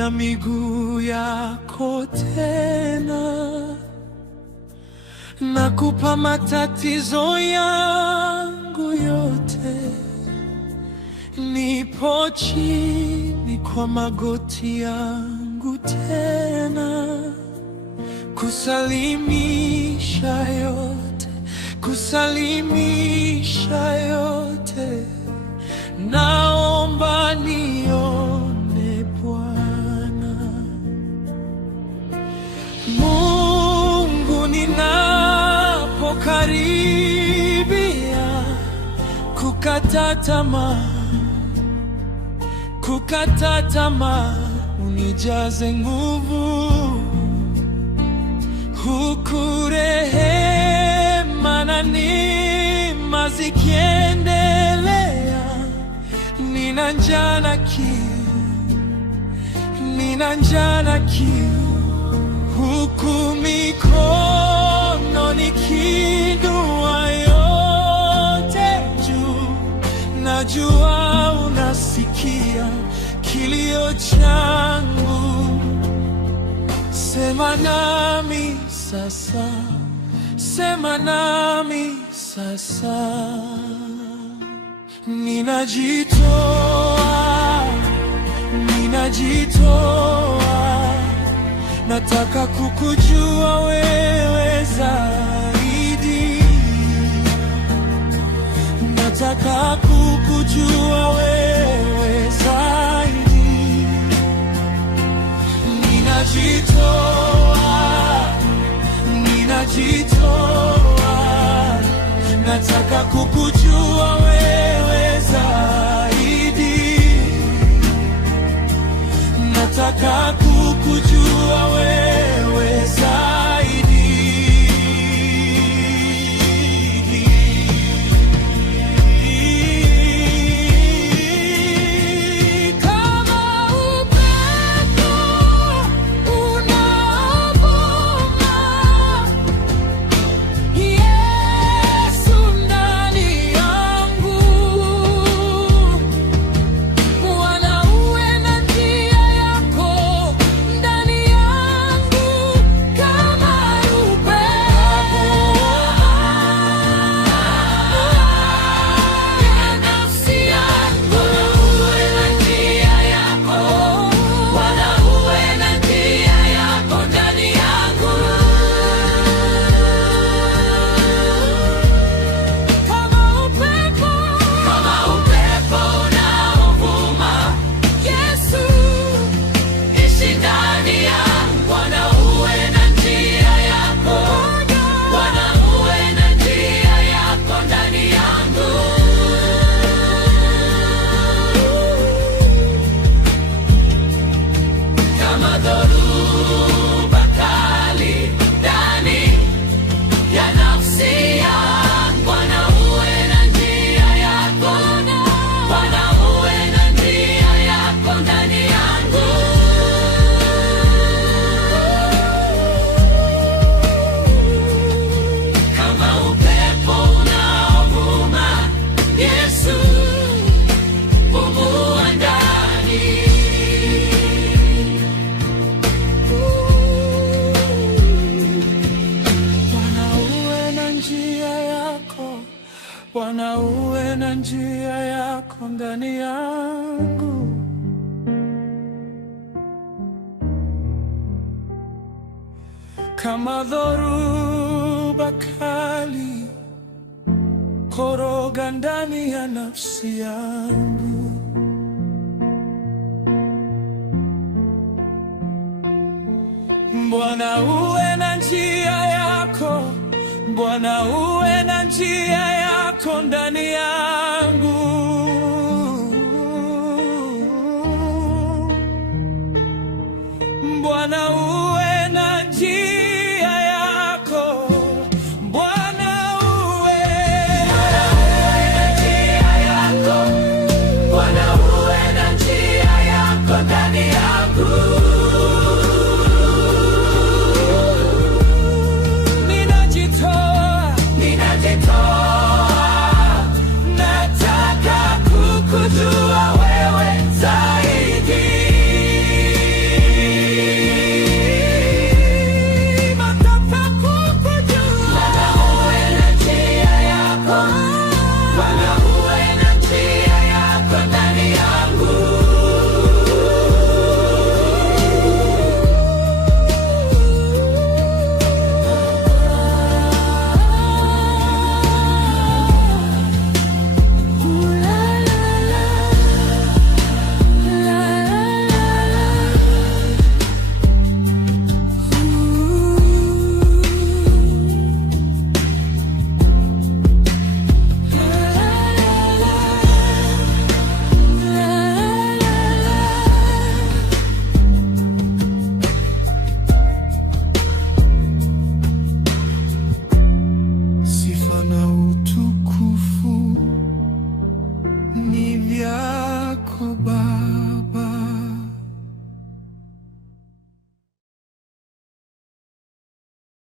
ya miguu yako tena. Nakupa matatizo yangu yote, nipo chini kwa magoti yangu tena, kusalimisha yote, kusalimisha yote. Naomba nione Bwana Mungu, ninapokaribia kukata tamaa, unijaze nguvu, huku rehema na neema zikiendelea. Nina njaa na kiu, huku mikono nikiinua yote juu. Najua unasikia kilio changu, sema nami sasa, sema nami sasa. Ninajitoa, nataka kukujua wewe zaidi, nataka kukujua wewe zaidi. Ninajitoa, nataka kukujua wewe zaidi, nataka kukujua wewe zaidi. Kama upepo unaovuma, Yesu ndani yangu. Bwana uwe na njia yako ndani yangu, kama upepo nafsi yangu. Uwe na njia yako, Bwana uwe na njia yako ndani yangu, kama upepo unaovuma. Yesu ishi ndani yangu, Bwana uwe na njia yako, Bwana uwe na njia yako ndani yangu. Kama dhoruba kali ndani ya nafsi yangu, Bwana uwe na njia yako, Bwana uwe na njia yako ndani yangu. Kama upepo unaovuma, Yesu pumua ndani. Bwana uwe na njia yako, Bwana uwe na njia yako ndani yangu. Kama dhoruba kali, koroga ndani ya nafsi yangu. Bwana uwe na njia yako, Bwana uwe na njia yako ndani